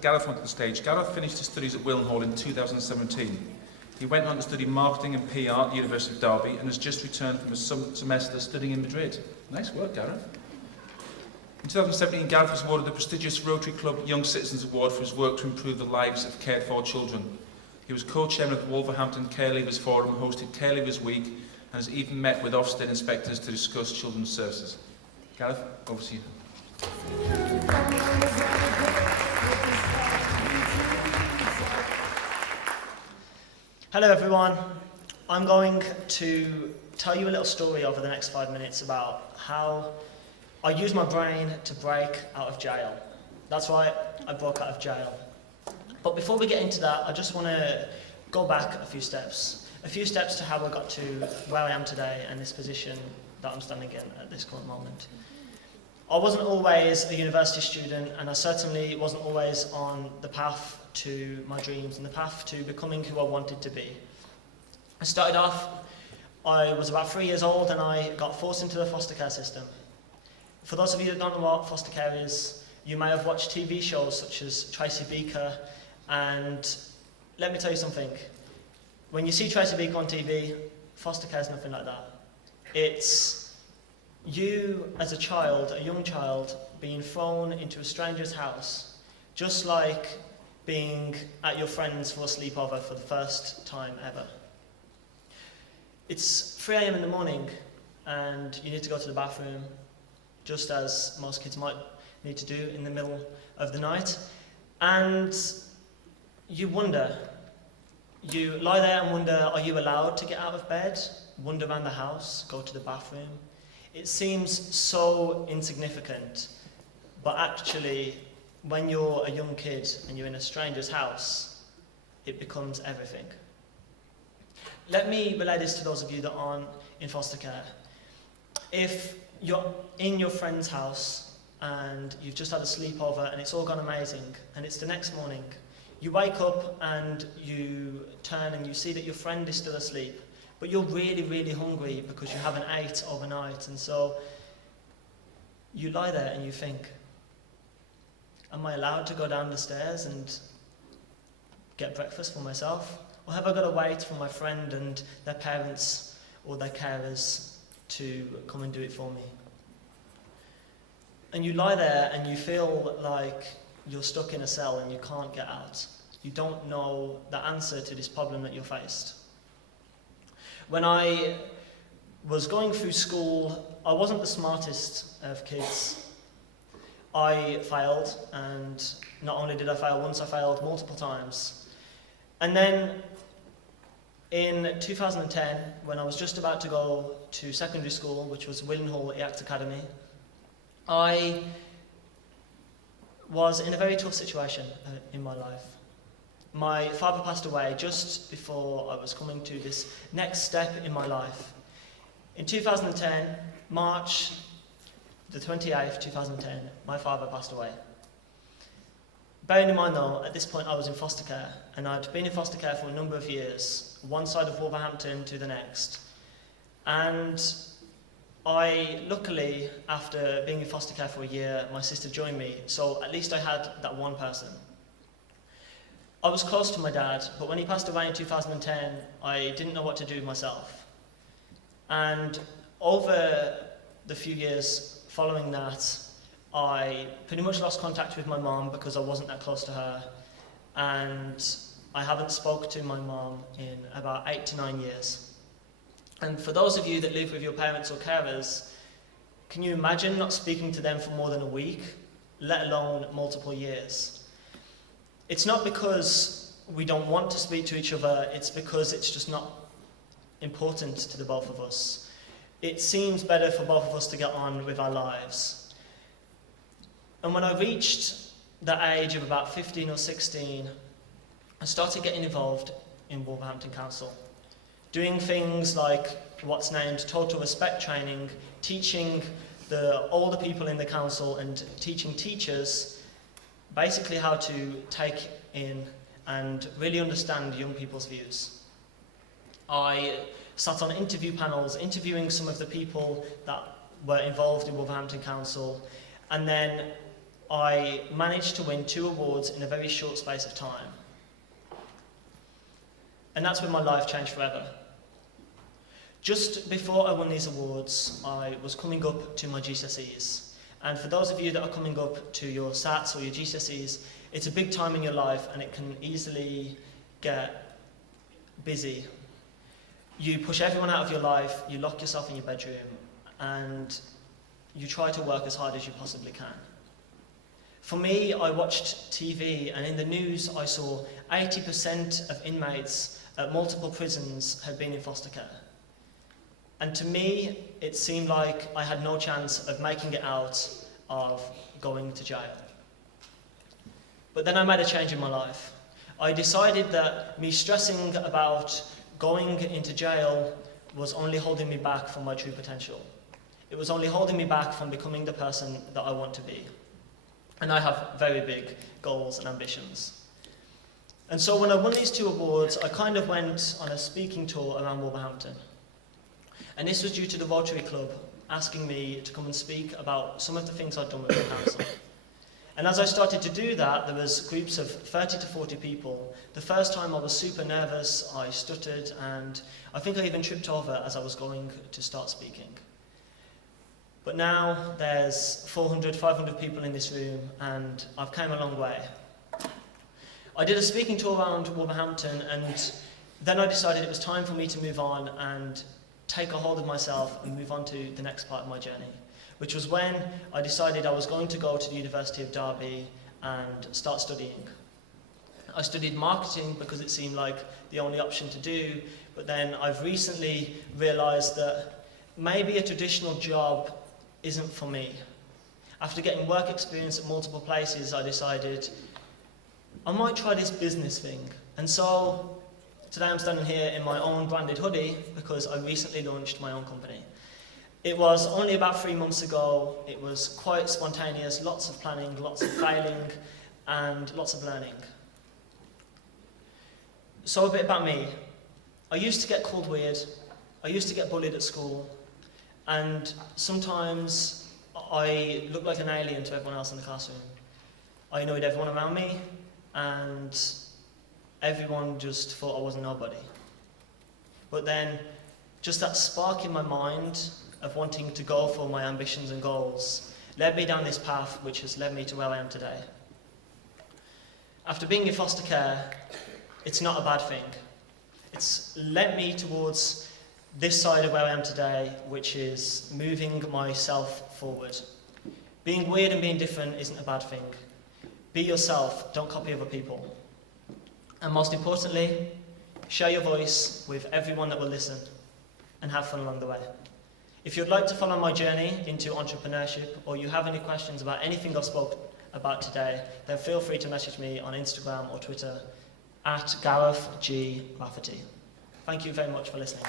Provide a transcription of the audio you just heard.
Gareth onto the stage. Gareth finished his studies at Willenhall in 2017. He went on to study marketing and PR at the University of Derby and has just returned from a semester studying in Madrid. Nice work, Gareth. In 2017, Gareth was awarded the prestigious Rotary Club Young Citizens Award for his work to improve the lives of cared-for children. He was co-chairman of the Wolverhampton Care Leavers Forum, hosted Care Leavers Week, and has even met with Ofsted inspectors to discuss children's services. Gareth, over to you. Hello everyone. I'm going to tell you a little story over the next 5 minutes about how I used my brain to break out of jail. That's right, I broke out of jail. But before we get into that, I just want to go back a few steps to how I got to where I am today and this position that I'm standing in at this current moment. I wasn't always a university student, and I certainly wasn't always on the path to my dreams and the path to becoming who I wanted to be. I started off, I was about 3 years old and I got forced into the foster care system. For those of you that don't know what foster care is, you may have watched TV shows such as Tracy Beaker, and let me tell you something. When you see Tracy Beaker on TV, foster care is nothing like that. It's you as a child, a young child, being thrown into a stranger's house, just like being at your friend's for a sleepover for the first time ever. It's 3 a.m. in the morning and you need to go to the bathroom, just as most kids might need to do in the middle of the night. And you wonder, you lie there and wonder, are you allowed to get out of bed? Wander around the house, go to the bathroom. It seems so insignificant, but actually, when you're a young kid and you're in a stranger's house, it becomes everything. Let me relay this to those of you that aren't in foster care. If you're in your friend's house and you've just had a sleepover and it's all gone amazing and it's the next morning, you wake up and you turn and you see that your friend is still asleep, but you're really, really hungry because you haven't ate overnight, and so you lie there and you think, am I allowed to go down the stairs and get breakfast for myself? Or have I got to wait for my friend and their parents or their carers to come and do it for me? And you lie there and you feel like you're stuck in a cell and you can't get out. You don't know the answer to this problem that you're faced. When I was going through school, I wasn't the smartest of kids. I failed, and not only did I fail once, I failed multiple times. And then in 2010, when I was just about to go to secondary school, which was Willenhall EACT Academy, I was in a very tough situation in my life. My father passed away just before I was coming to this next step in my life. In 2010, March the 28th, 2010, my father passed away. Bearing in mind though, at this point I was in foster care, and I'd been in foster care for a number of years, one side of Wolverhampton to the next. And I, luckily, after being in foster care for a year, my sister joined me, so at least I had that one person. I was close to my dad, but when he passed away in 2010, I didn't know what to do with myself. And over the few years following that, I pretty much lost contact with my mum because I wasn't that close to her, and I haven't spoke to my mum in about 8 to 9 years. And for those of you that live with your parents or carers, can you imagine not speaking to them for more than a week, let alone multiple years? It's not because we don't want to speak to each other, it's because it's just not important to the both of us. It seems better for both of us to get on with our lives. And when I reached the age of about 15 or 16, I started getting involved in Wolverhampton Council, doing things like what's named total respect training, teaching the older people in the council and teaching teachers basically how to take in and really understand young people's views. I sat on interview panels, interviewing some of the people that were involved in Wolverhampton Council, and then I managed to win 2 awards in a very short space of time. And that's when my life changed forever. Just before I won these awards, I was coming up to my GCSEs. And for those of you that are coming up to your SATs or your GCSEs, it's a big time in your life and it can easily get busy. You push everyone out of your life, you lock yourself in your bedroom, and you try to work as hard as you possibly can. For me, I watched TV, and in the news I saw 80% of inmates at multiple prisons had been in foster care. And to me, it seemed like I had no chance of making it out of going to jail. But then I made a change in my life. I decided that me stressing about going into jail was only holding me back from my true potential. It was only holding me back from becoming the person that I want to be. And I have very big goals and ambitions. And so when I won these 2 awards, I kind of went on a speaking tour around Wolverhampton. And this was due to the Rotary Club asking me to come and speak about some of the things I'd done with the council. And as I started to do that, there was groups of 30 to 40 people. The first time I was super nervous, I stuttered, and I think I even tripped over as I was going to start speaking. But now there's 400, 500 people in this room, and I've come a long way. I did a speaking tour around Wolverhampton, and then I decided it was time for me to move on and take a hold of myself and move on to the next part of my journey, which was when I decided I was going to go to the University of Derby and start studying. I studied marketing because it seemed like the only option to do, but then I've recently realised that maybe a traditional job isn't for me. After getting work experience at multiple places, I decided I might try this business thing. And so today I'm standing here in my own branded hoodie because I recently launched my own company. It was only about 3 months ago. It was quite spontaneous, lots of planning, lots of failing, and lots of learning. So a bit about me. I used to get called weird. I used to get bullied at school. And sometimes I looked like an alien to everyone else in the classroom. I annoyed everyone around me, and everyone just thought I was a nobody. But then, just that spark in my mind of wanting to go for my ambitions and goals led me down this path which has led me to where I am today. After being in foster care, it's not a bad thing. It's led me towards this side of where I am today, which is moving myself forward. Being weird and being different isn't a bad thing. Be yourself, don't copy other people. And most importantly, share your voice with everyone that will listen and have fun along the way. If you'd like to follow my journey into entrepreneurship, or you have any questions about anything I spoke about today, then feel free to message me on Instagram or Twitter at Gareth G. Rafferty. Thank you very much for listening.